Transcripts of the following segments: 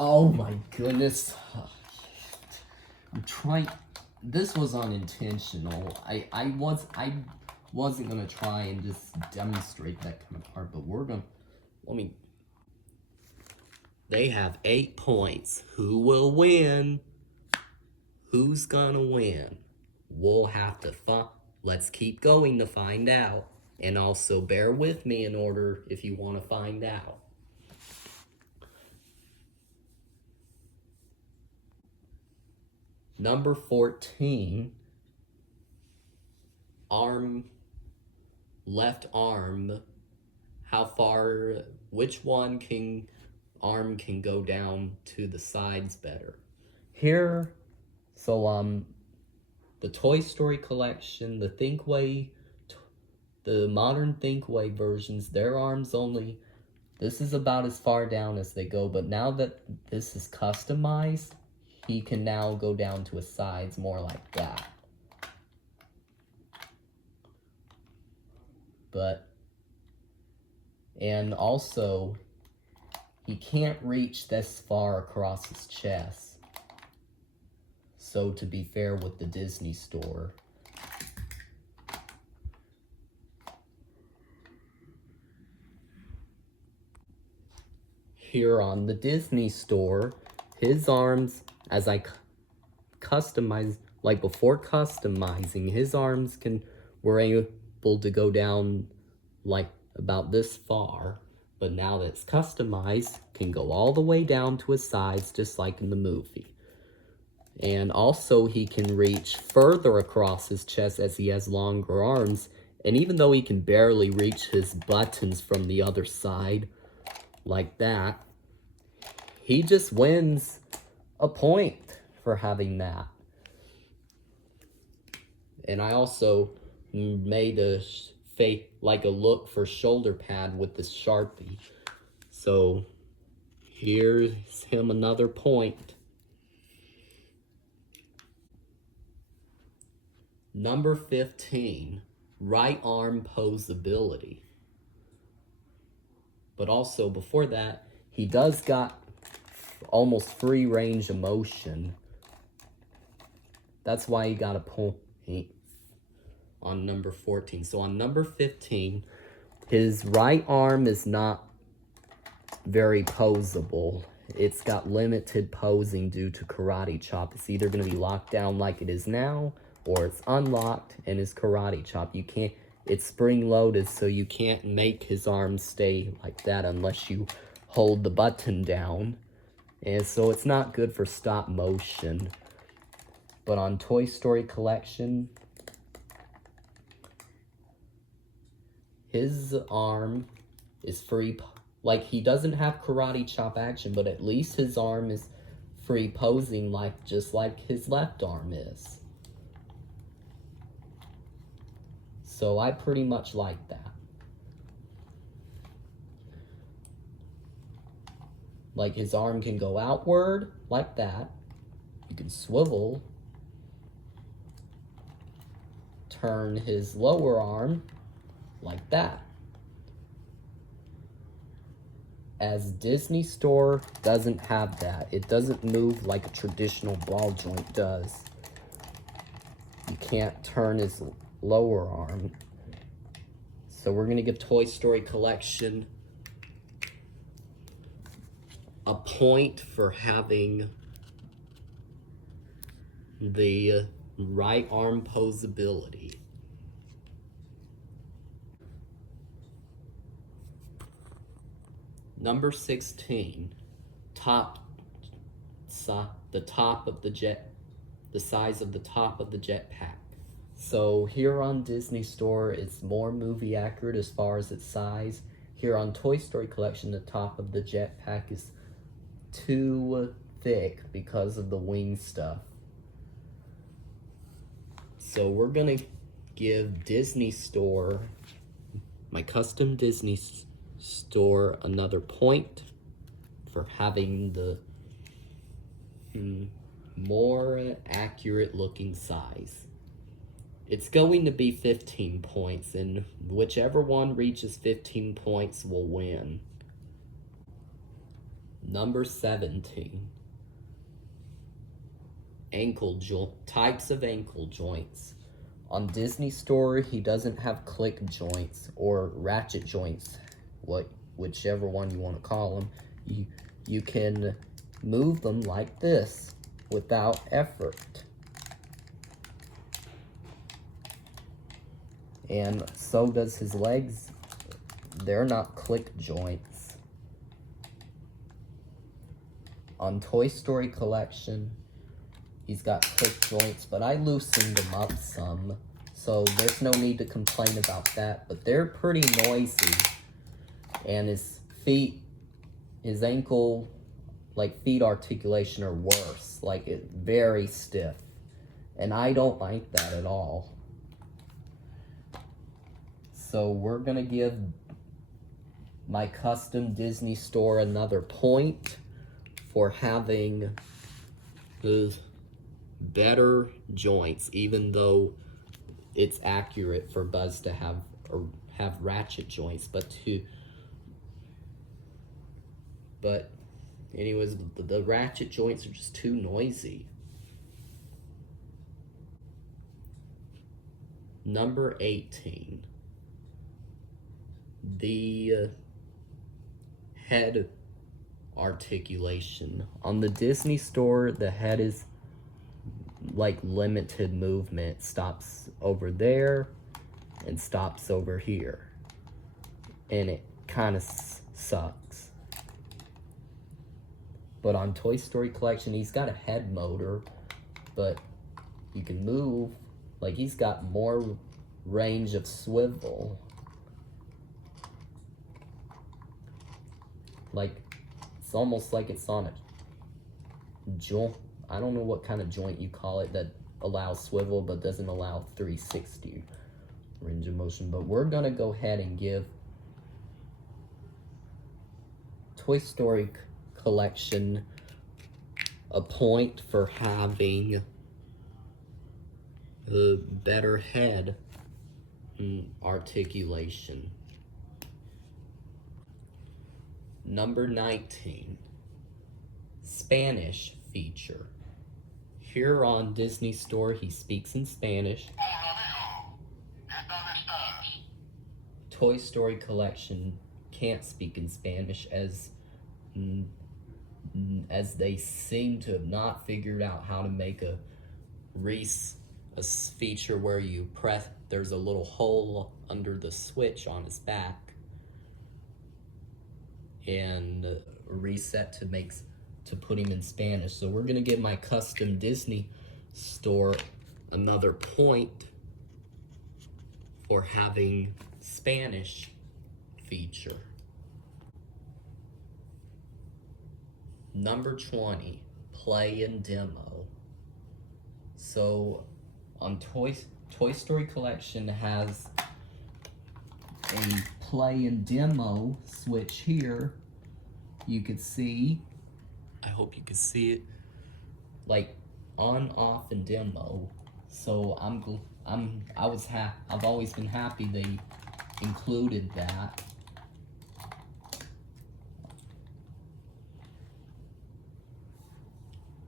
Oh my goodness. I'm trying. This was unintentional. I wasn't gonna try and just demonstrate that kind of part, but we're gonna. Let me. They have 8 points. Who will win? Who's gonna win? We'll have to find. Let's keep going to find out. And also bear with me in order if you want to find out. Number 14, left arm, how far, which one arm can go down to the sides better. Here, so the Toy Story collection, the Thinkway, the modern Thinkway versions, their arms only, this is about as far down as they go, but now that this is customized, he can now go down to his sides more like that. And also, he can't reach this far across his chest. So to be fair with the Disney Store. Here on the Disney Store, his arms, as I customize, like before customizing, his arms were able to go down like about this far, but now that it's customized, can go all the way down to his sides, just like in the movie. And also he can reach further across his chest as he has longer arms, and even though he can barely reach his buttons from the other side, like that, he just wins a point for having that. And I also made a look for shoulder pad with this Sharpie. So here's him another point. Number 15, right arm posability. But also before that, he does got almost free range of motion. That's why he got a point on number 14. So on number 15, his right arm is not very posable. It's got limited posing due to karate chop. It's either going to be locked down like it is now, or it's unlocked and his karate chop. You can't, it's spring loaded, so you can't make his arms stay like that unless you hold the button down. And so it's not good for stop motion. But on Toy Story collection, his arm is free, like he doesn't have karate chop action, but at least his arm is free posing just like his left arm is. So I pretty much like that. Like his arm can go outward like that. You can swivel. Turn his lower arm like that. As Disney Store doesn't have that. It doesn't move like a traditional ball joint does. You can't turn his lower arm. So we're gonna give Toy Story collection a point for having the right arm posability. Number 16, the size of the top of the jetpack. So here on Disney Store, it's more movie accurate as far as its size. Here on Toy Story collection, the top of the jetpack is too thick because of the wing stuff. So we're gonna give Disney Store, my custom Disney Store, another point for having the more accurate looking size. It's going to be 15 points, and whichever one reaches 15 points will win. Number 17. Types of ankle joints. On Disney Store, he doesn't have click joints or ratchet joints, whichever one you want to call them. You can move them like this without effort. And so does his legs. They're not click joints. On Toy Story Collection, he's got click joints, but I loosened them up some, so there's no need to complain about that. But they're pretty noisy, and his ankle, feet articulation are worse. It's very stiff, and I don't like that at all. So we're gonna give my custom Disney Store another point for having the better joints, even though it's accurate for Buzz to have ratchet joints, but anyways, the ratchet joints are just too noisy. Number 18. The head articulation. On the Disney Store, the head is limited movement. Stops over there and stops over here. And it kind of sucks. But on Toy Story Collection, he's got a head motor, but you can move. He's got more range of swivel. It's almost like it's on a joint. I don't know what kind of joint you call it that allows swivel but doesn't allow 360 range of motion. But we're gonna go ahead and give Toy Story Collection a point for having the better head articulation. Number 19, Spanish feature. Here on Disney Store, he speaks in Spanish. Toy Story Collection can't speak in Spanish as they seem to have not figured out how to make a feature where you press, there's a little hole under the switch on his back, and reset to put him in Spanish. So we're gonna give my custom Disney Store another point for having Spanish feature. Number 20, play and demo. So on Toy Story Collection has a play and demo switch here. You could see, I hope you can see it, on, off, and demo. So I've always been happy they included that.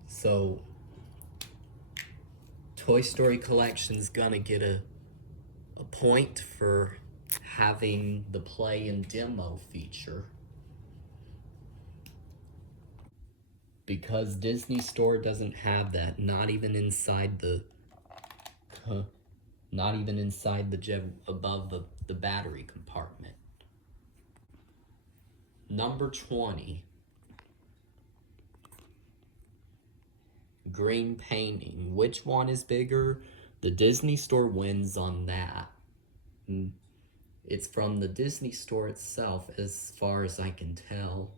So Toy Story Collection's gonna get a point for having the play and demo feature, because Disney Store doesn't have that, not even inside the above the battery compartment. Number 20, green painting. Which one is bigger? The Disney Store wins on that. It's from the Disney Store itself, as far as I can tell.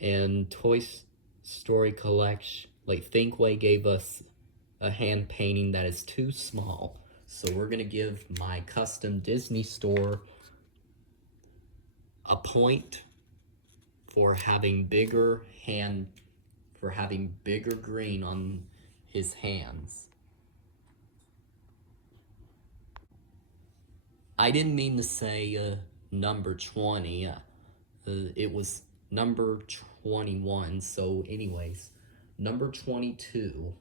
And Toy Story Collection, Thinkway gave us a hand painting that is too small. So we're gonna give my custom Disney Store a point for having bigger green on his hands. I didn't mean to say number 20. It was number 21. So anyways, number 22,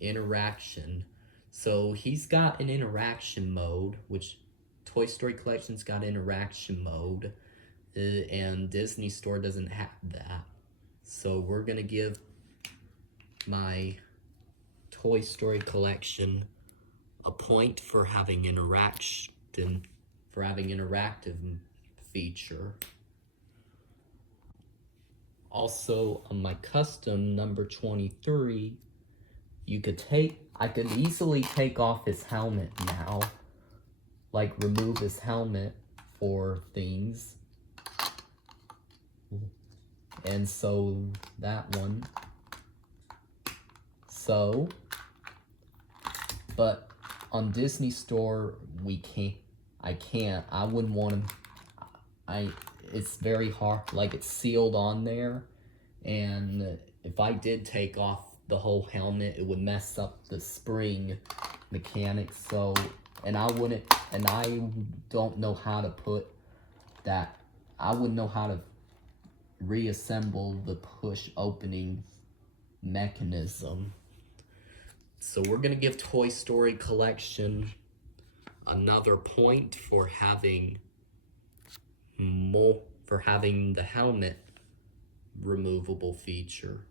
interaction. So he's got an interaction mode, which Toy Story Collection's got interaction mode, and Disney Store doesn't have that. So we're gonna give my Toy Story Collection a point for having interaction, for having interactive feature. Also, on my custom number 23, I could easily take off his helmet now, like remove his helmet for things. And so that one. So, but on Disney Store, I wouldn't want him, it's very hard, like it's sealed on there, and if I did take off the whole helmet, it would mess up the spring mechanics, so, and I don't know how to put that, I wouldn't know how to reassemble the push opening mechanism. So we're gonna give Toy Story Collection another point for having the helmet removable feature.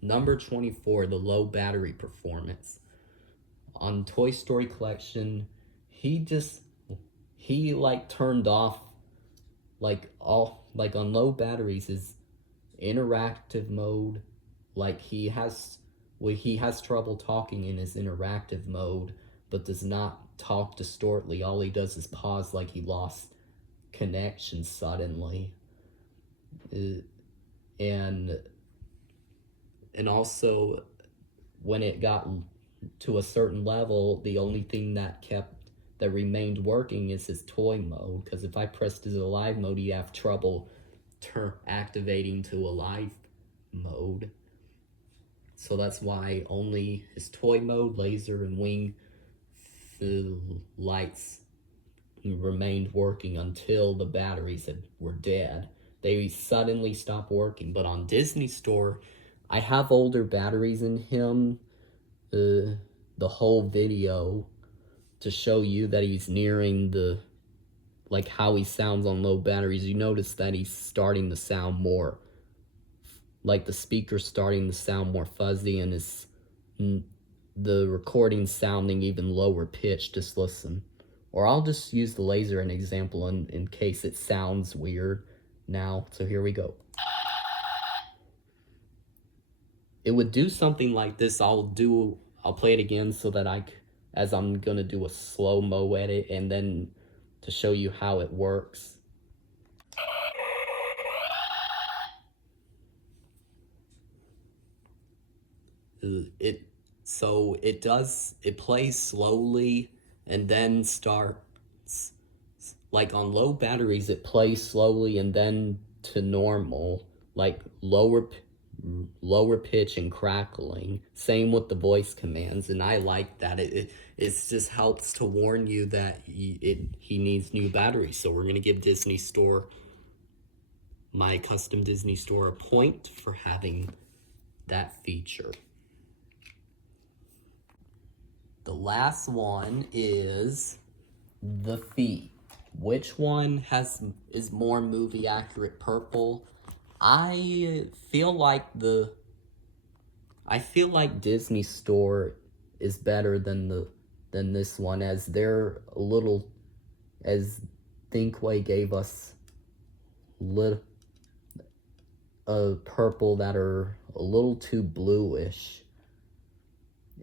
Number 24, the low battery performance. On Toy Story Collection, he like turned off, like on low batteries, his interactive mode, like he has trouble talking in his interactive mode, but does not talk distortedly. All he does is pause like he lost connection suddenly. And also, when it got to a certain level, the only thing that remained working is his toy mode, because if I pressed his alive mode, he'd have trouble activating to alive mode. So that's why only his toy mode, laser, and wing lights remained working until the batteries were dead. They suddenly stopped working. But on Disney Store, I have older batteries in him, the whole video, to show you that he's nearing like how he sounds on low batteries. You notice that he's starting to sound more, like the speaker's starting to sound more fuzzy, and the recording sounding even lower pitched. Just listen. Or I'll just use the laser as an example in case it sounds weird now. So here we go. It would do something like this. I'll play it again so that as I'm gonna do a slow-mo edit, and then to show you how it works. It plays slowly and then starts, like on low batteries, it plays slowly and then to normal, like lower pitch and crackling. Same with the voice commands, and I like that. It just helps to warn you that he needs new batteries. So we're gonna give Disney Store, my custom Disney Store, a point for having that feature. The last one is the feet. Which one is more movie accurate purple? I feel like Disney Store is better than this one, as they're a little, as Thinkway gave us purple that are a little too bluish.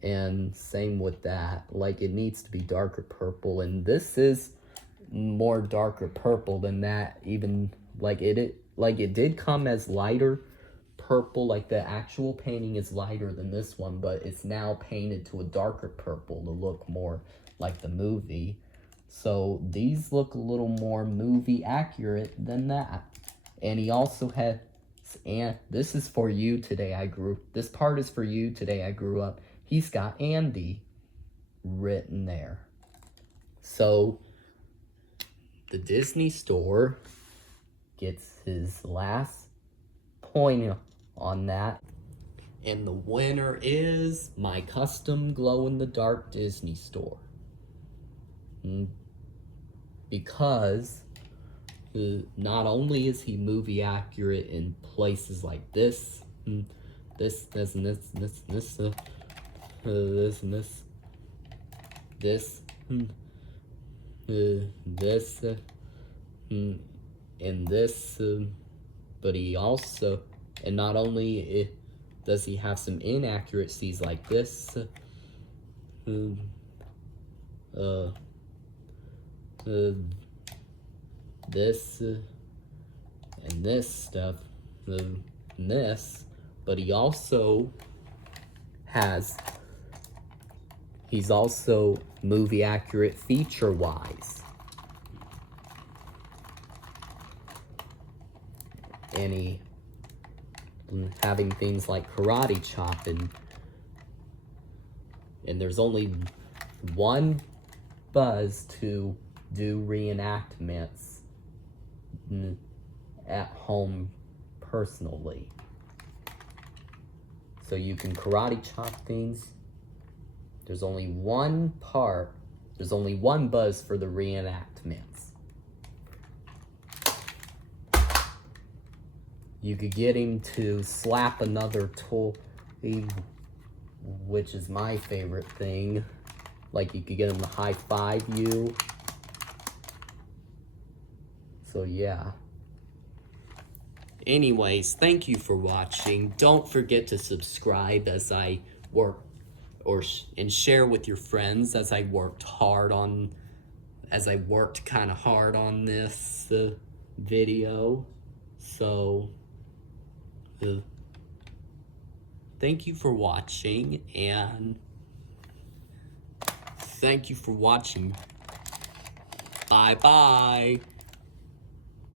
And same with that, like it needs to be darker purple, and this is more darker purple than that. Even like it did come as lighter purple, like the actual painting is lighter than this one, but it's now painted to a darker purple to look more like the movie. So these look a little more movie accurate than that. And he also had, and this is for you today this part is for you today I grew up. He's got Andy written there. So the Disney Store gets his last point on that. And the winner is my custom glow-in-the-dark Disney store. Because not only is he movie accurate in places like this, this, and this, and this, and this, but he also, and not only does he have some inaccuracies like this, this, and this stuff, and this, but he also he's also movie accurate feature-wise. And he having things like karate chop, and there's only one Buzz to do reenactments at home personally. So you can karate chop things. There's only one Buzz for the reenactments. You could get him to slap another toy, which is my favorite thing. Like, you could get him to high-five you. So, yeah. Anyways, thank you for watching. Don't forget to subscribe as I work, and share with your friends as I worked kind of hard on this video. So, thank you for watching, and thank you for watching. Bye-bye.